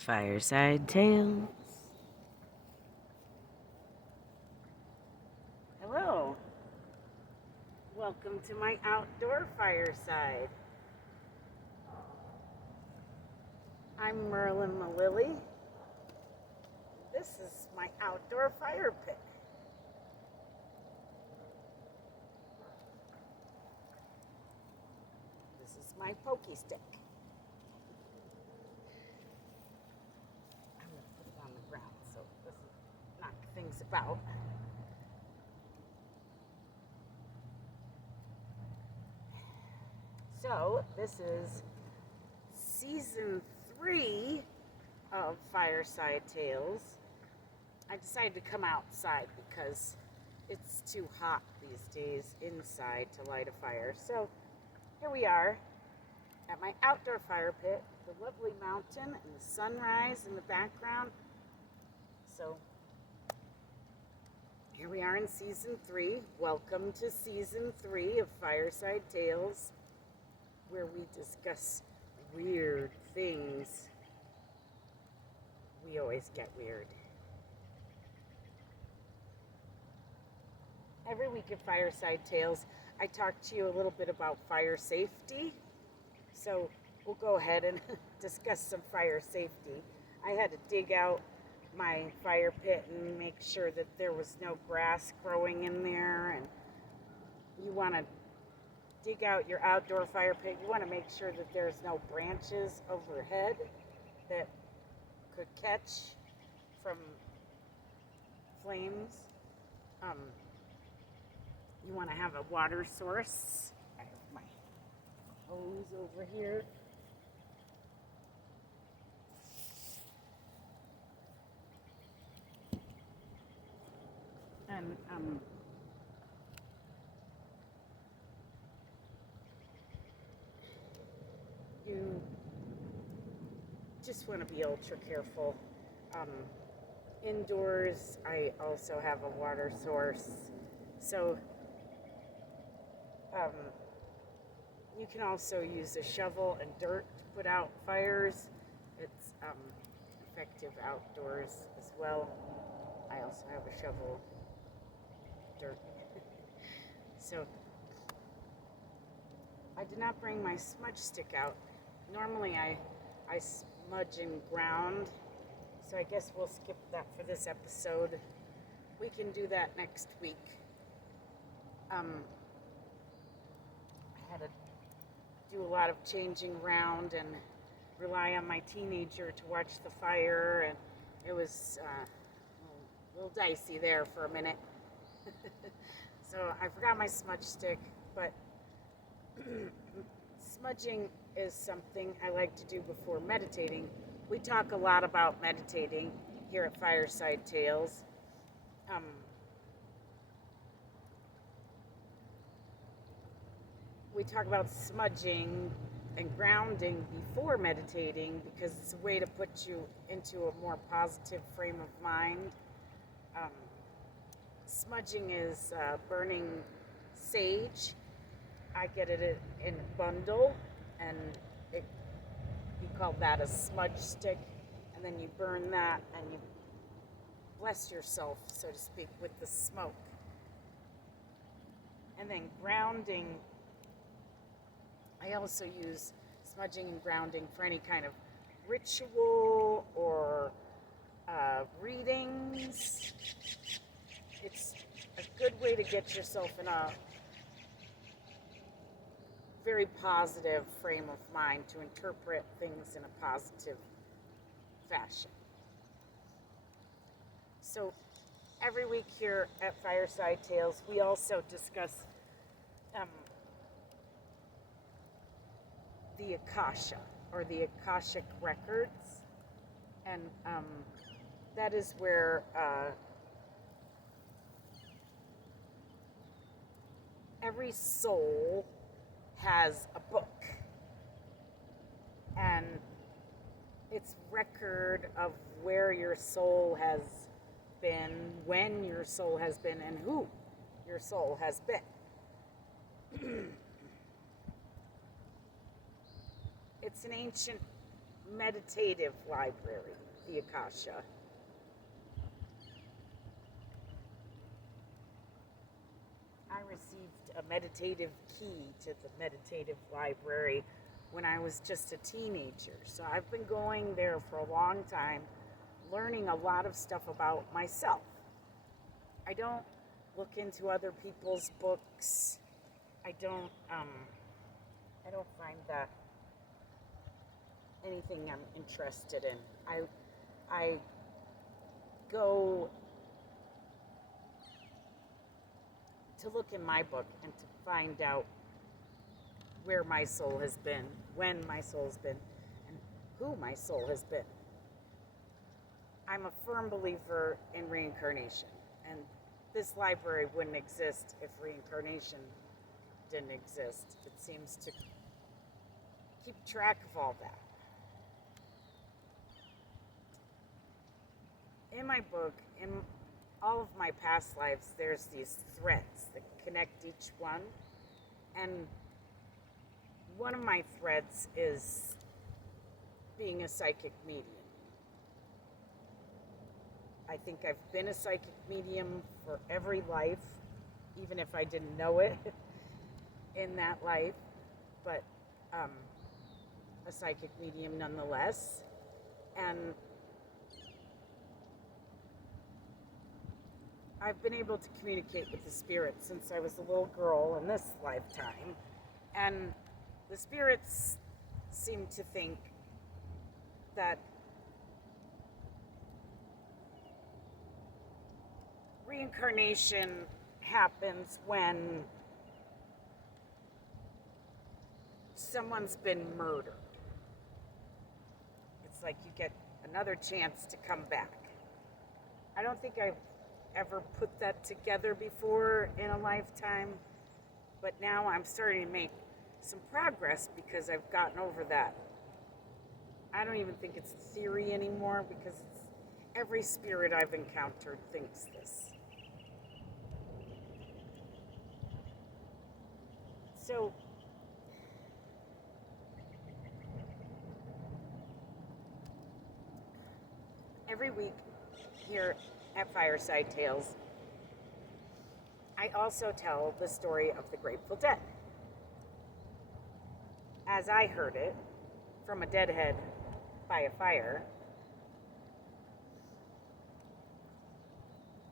Fireside Tales. Hello. Welcome to my outdoor fireside. I'm Merlin Mililli. This is my outdoor fire pit. This is my pokey stick. I'm going to put it on the ground so it doesn't knock things about. So, this is season 3 of Fireside Tales. I decided to come outside because it's too hot these days inside to light a fire. So, here we are at my outdoor fire pit, the lovely mountain and the sunrise in the background. So, here we are in season 3. Welcome to season 3 of Fireside Tales, where we discuss weird things. We always get weird. Every week at Fireside Tales, I talk to you a little bit about fire safety. So we'll go ahead and discuss some fire safety. I had to dig out my fire pit and make sure that there was no grass growing in there. And you want to dig out your outdoor fire pit, you want to make sure that there's no branches overhead that could catch from flames. You want to have a water source. I have my hose over here. And you just want to be ultra careful. Indoors, I also have a water source. So you can also use a shovel and dirt to put out fires. It's effective outdoors as well. I also have a shovel, dirt. So I did not bring my smudge stick out. Normally I smudge in ground, so I guess we'll skip that for this episode. We can do that next week. I had to do a lot of changing around and rely on my teenager to watch the fire, and it was a little dicey there for a minute. So I forgot my smudge stick, but smudging is something I like to do before meditating. We talk a lot about meditating here at Fireside Tales. We talk about smudging and grounding before meditating because it's a way to put you into a more positive frame of mind. Smudging is burning sage. I get it in a bundle, and you call that a smudge stick, and then you burn that and you bless yourself, so to speak, with the smoke. And then grounding, I also use smudging and grounding for any kind of ritual or readings. It's a good way to get yourself in a very positive frame of mind to interpret things in a positive fashion. So every week here at Fireside Tales, we also discuss the Akasha, or the Akashic records, and that is where every soul has a book, and it's record of where your soul has been, when your soul has been, and who your soul has been. It's an ancient meditative library, the Akasha. I received a meditative key to the meditative library when I was just a teenager. So I've been going there for a long time, learning a lot of stuff about myself. I don't look into other people's books. I don't find that anything I'm interested in. I go to look in my book and to find out where my soul has been, when my soul has been, and who my soul has been. I'm a firm believer in reincarnation, and this library wouldn't exist if reincarnation didn't exist. It seems to keep track of all that. In my book, in all of my past lives, there's these threads that connect each one. And one of my threads is being a psychic medium. I think I've been a psychic medium for every life, even if I didn't know it in that life, but a psychic medium nonetheless. And I've been able to communicate with the spirits since I was a little girl in this lifetime. And the spirits seem to think that reincarnation happens when someone's been murdered. It's like you get another chance to come back. I don't think I've ever put that together before in a lifetime, but now I'm starting to make some progress because I've gotten over that. I don't even think it's a theory anymore because every spirit I've encountered thinks this. So every week here at Fireside Tales, I also tell the story of the Grateful Dead. As I heard it from a deadhead by a fire.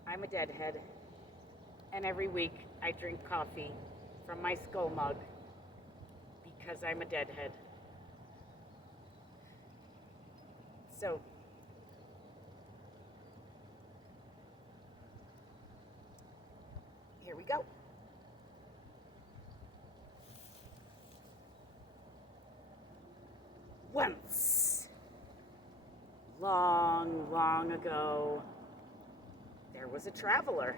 I'm a deadhead, and every week I drink coffee from my skull mug because I'm a deadhead. So here we go. Once, long, long ago, there was a traveler.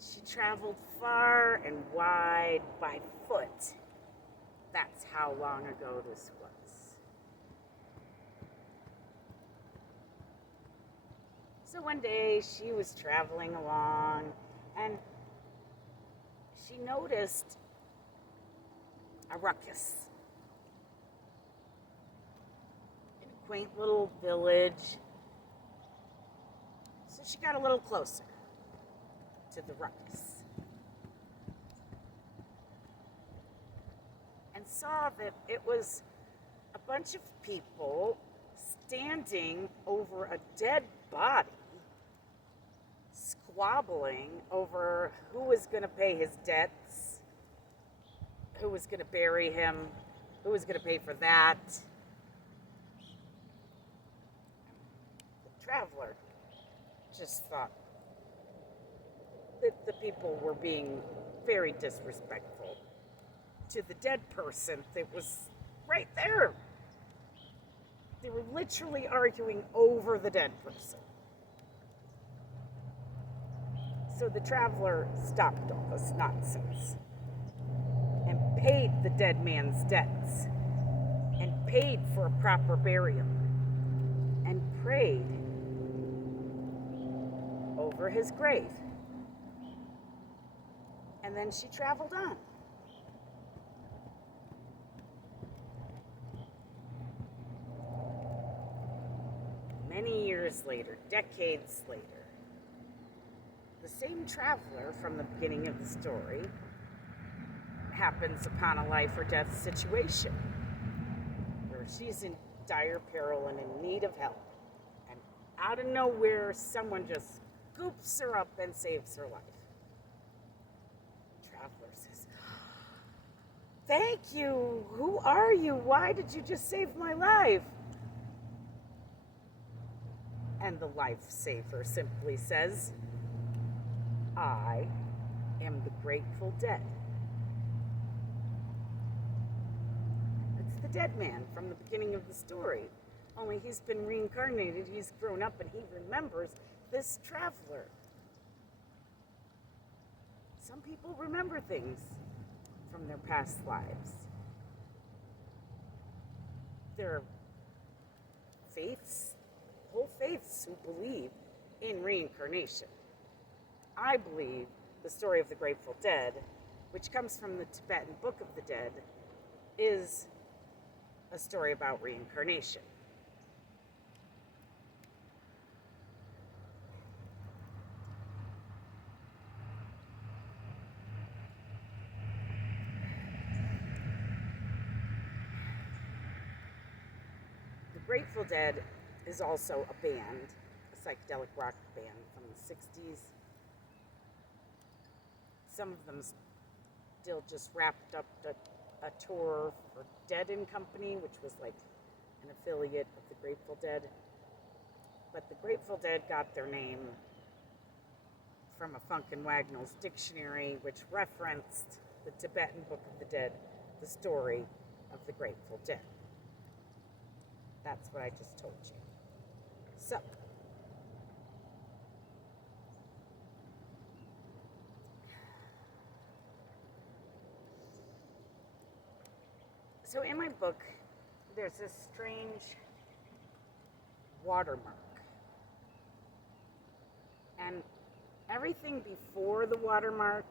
She traveled far and wide by foot. That's how long ago this was. So one day she was traveling along and she noticed a ruckus in a quaint little village. So she got a little closer to the ruckus and saw that it was a bunch of people standing over a dead body, squabbling over who was going to pay his debts, who was going to bury him, who was going to pay for that. The traveler just thought that the people were being very disrespectful to the dead person that was right there. They were literally arguing over the dead person. So the traveler stopped all this nonsense and paid the dead man's debts and paid for a proper burial and prayed over his grave. And then she traveled on. Many years later, decades later, the same traveler from the beginning of the story happens upon a life or death situation where she's in dire peril and in need of help. And out of nowhere, someone just scoops her up and saves her life. The traveler says, "Thank you. Who are you? Why did you just save my life?" And the lifesaver simply says, "I am the Grateful Dead." It's the dead man from the beginning of the story. Only he's been reincarnated, he's grown up, and he remembers this traveler. Some people remember things from their past lives. There are whole faiths who believe in reincarnation. I believe the story of the Grateful Dead, which comes from the Tibetan Book of the Dead, is a story about reincarnation. The Grateful Dead is also a band, a psychedelic rock band from the 60s. Some of them still just wrapped up a tour for Dead and Company, which was like an affiliate of the Grateful Dead. But the Grateful Dead got their name from a Funk and Wagnall's dictionary, which referenced the Tibetan Book of the Dead, the story of the Grateful Dead. That's what I just told you. So in my book, there's this strange watermark. And everything before the watermark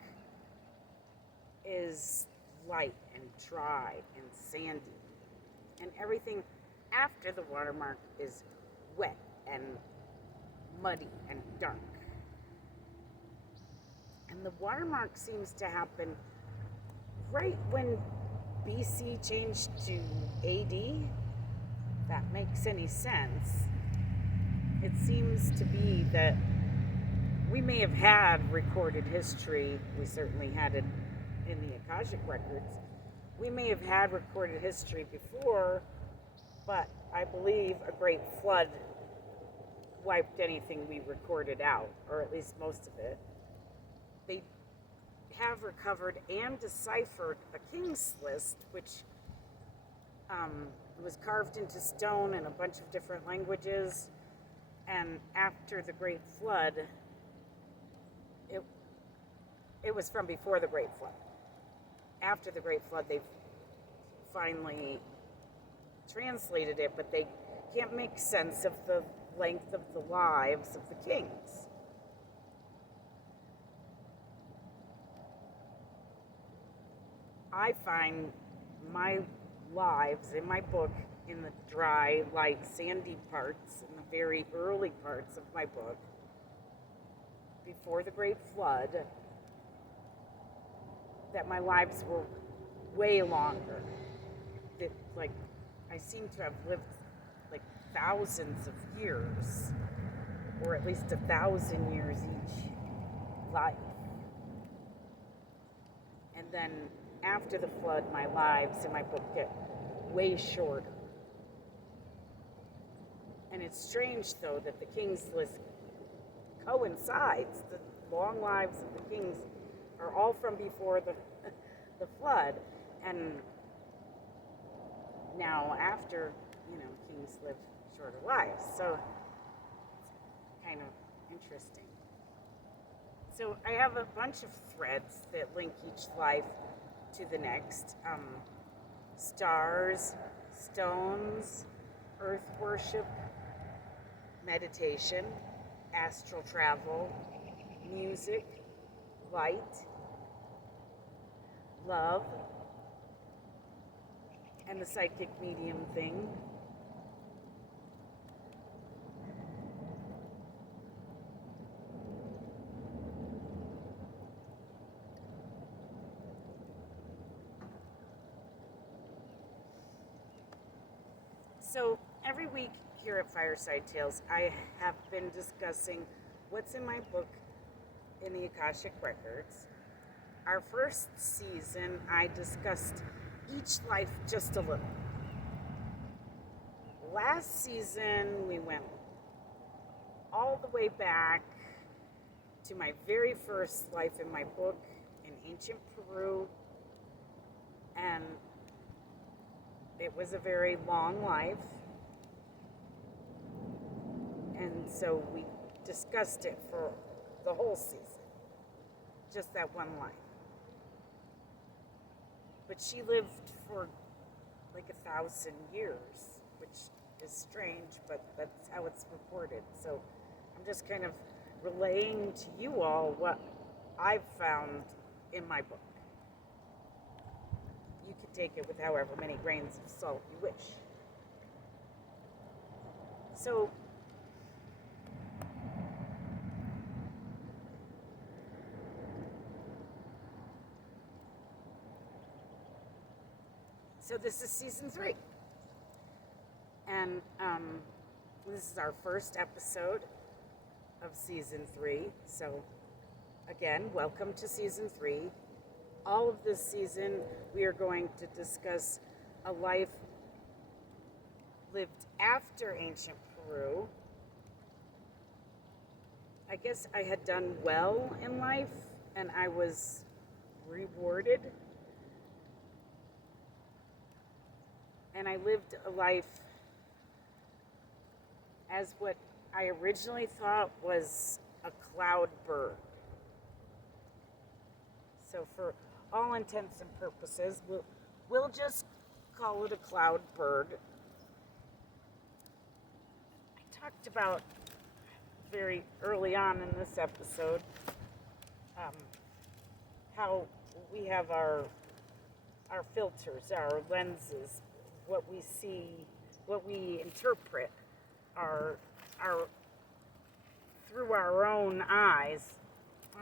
is light and dry and sandy. And everything after the watermark is wet and muddy and dark. And the watermark seems to happen right when BC changed to AD. If that makes any sense. It seems to be that we may have had recorded history. We certainly had it in the Akashic records. We may have had recorded history before, but I believe a great flood wiped anything we recorded out, or at least most of it. They have recovered and deciphered a king's list, which was carved into stone in a bunch of different languages. And after the Great Flood, it was from before the Great Flood. After the Great Flood, they've finally translated it, but they can't make sense of the length of the lives of the kings. I find my lives in my book in the dry, light, sandy parts, in the very early parts of my book, before the Great Flood, that my lives were way longer. That, like, I seem to have lived like thousands of years, or at least 1,000 years each life. And then after the flood, my lives in my book get way shorter. And it's strange, though, that the King's List coincides. The long lives of the kings are all from before the flood. And now after, kings live shorter lives. So it's kind of interesting. So I have a bunch of threads that link each life to the next. Stars, stones, earth worship, meditation, astral travel, music, light, love and the psychic medium thing. So every week here at Fireside Tales, I have been discussing what's in my book in the Akashic Records. Our first season, I discussed each life just a little. Last season, we went all the way back to my very first life in my book in ancient Peru, and it was a very long life, and so we discussed it for the whole season, just that one life. But she lived for like 1,000 years, which is strange, but that's how it's reported. So I'm just kind of relaying to you all what I've found in my book. You can take it with however many grains of salt you wish. So this is season 3. And this is our first episode of season 3. So again, welcome to season 3. All of this season, we are going to discuss a life lived after ancient Peru. I guess I had done well in life, and I was rewarded. And I lived a life as what I originally thought was a cloud bird. So for all intents and purposes, we'll just call it a cloud bird. I talked about very early on in this episode how we have our filters, our lenses, what we see, what we interpret, our through our own eyes.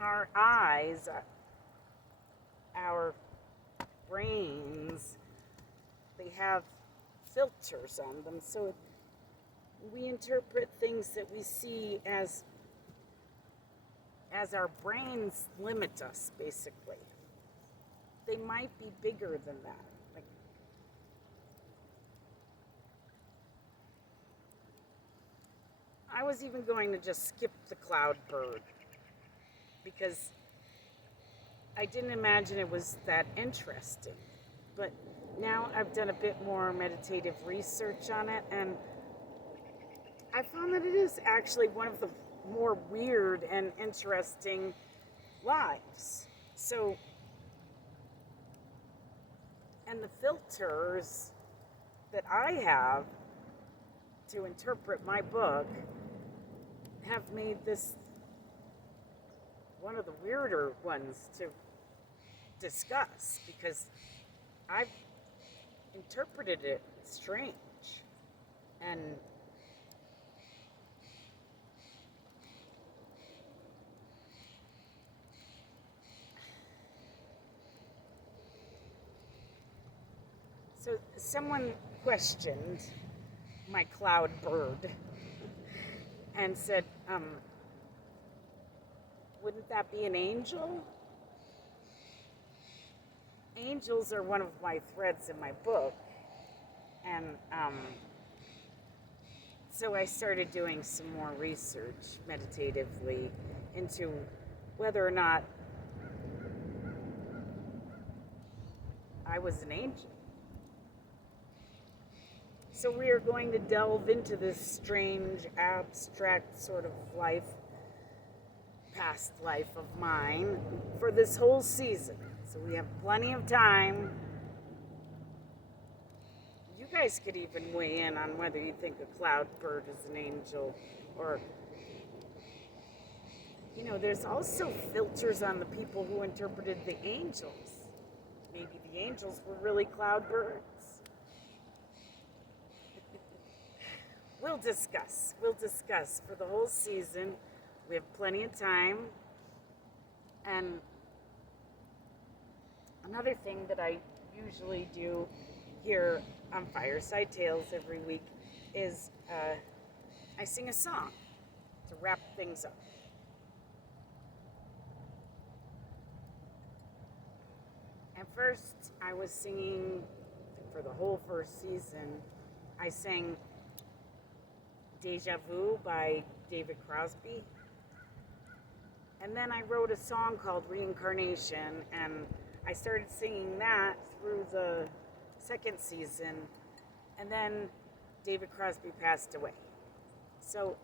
Our eyes, our brains, they have filters on them, so we interpret things that we see as our brains limit us, basically. They might be bigger than that. I was even going to just skip the cloud bird because I didn't imagine it was that interesting. But now I've done a bit more meditative research on it, and I found that it is actually one of the more weird and interesting lives. So, and the filters that I have to interpret my book have made this one of the weirder ones to discuss because I've interpreted it strange. And so someone questioned my cloud bird and said, wouldn't that be an angel? Angels are one of my threads in my book. And so I started doing some more research meditatively into whether or not I was an angel. So we are going to delve into this strange, abstract sort of life, past life of mine for this whole season. So we have plenty of time. You guys could even weigh in on whether you think a cloud bird is an angel or, there's also filters on the people who interpreted the angels. maybe the angels were really cloudbirds. We'll discuss. For the whole season. We have plenty of time. And another thing that I usually do here on Fireside Tales every week is I sing a song to wrap things up. At first, I was singing, for the whole first season, I sang Deja Vu by David Crosby. And then I wrote a song called Reincarnation, and I started singing that through the second season, and then David Crosby passed away. So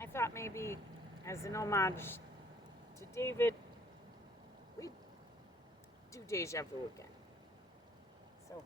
I thought maybe as an homage to David, we'd do Deja Vu again. So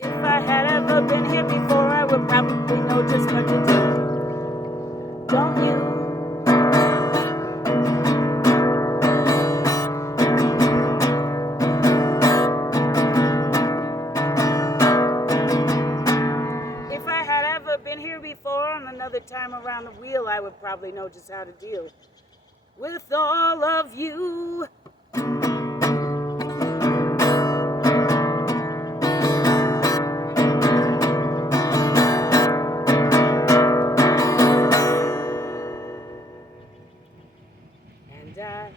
if I had ever been here before, I would probably know just what to do. Don't you? If I had ever been here before and another time around the wheel, I would probably know just how to deal with all of you. And I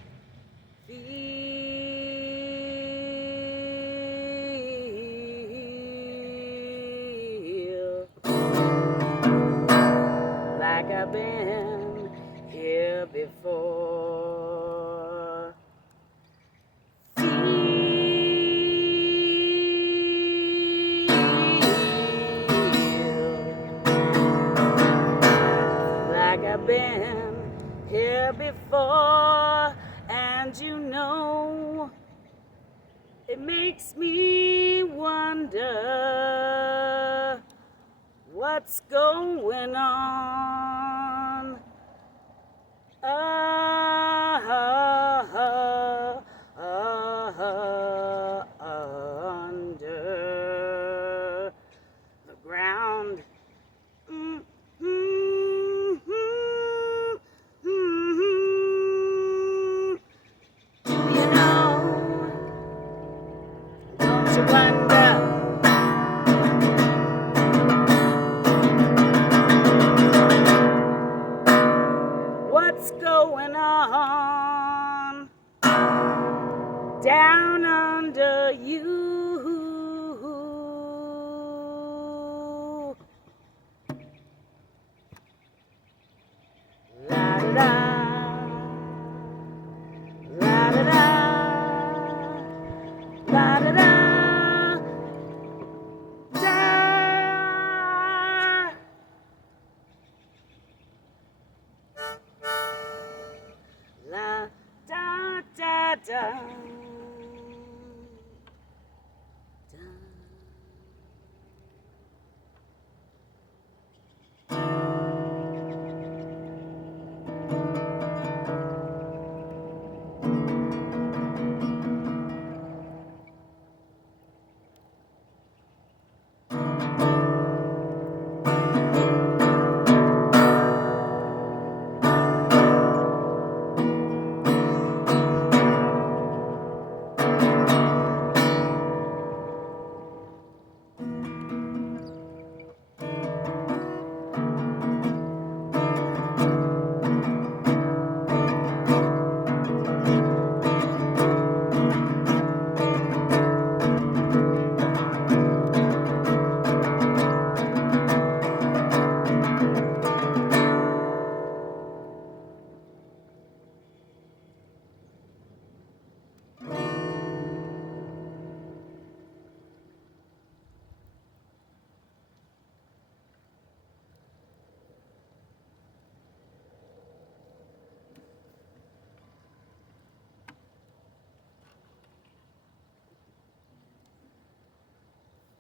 feel like I've been here before. Like I've been here before, and you know, it makes me wonder what's going on under the ground. Do you know? Don't you wonder? What's going on? dun.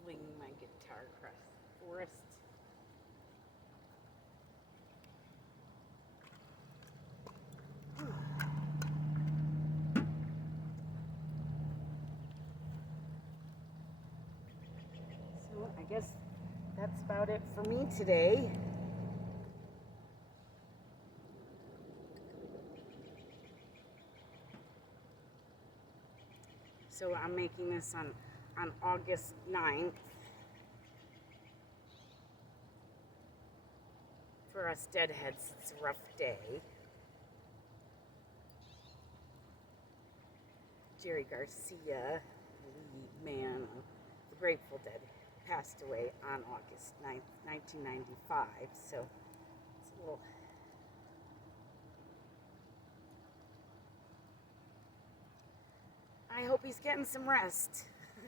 Fling my guitar across the forest. So I guess that's about it for me today. So I'm making this on August 9th. For us deadheads, it's a rough day. Jerry Garcia, lead man of the Grateful Dead, passed away on August 9th, 1995. So it's a little... I hope he's getting some rest. I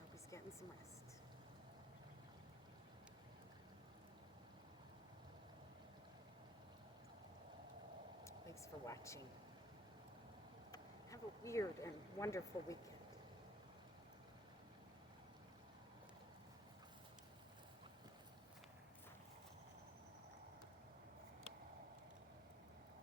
hope he's getting some rest. Thanks for watching. Have a weird and wonderful weekend.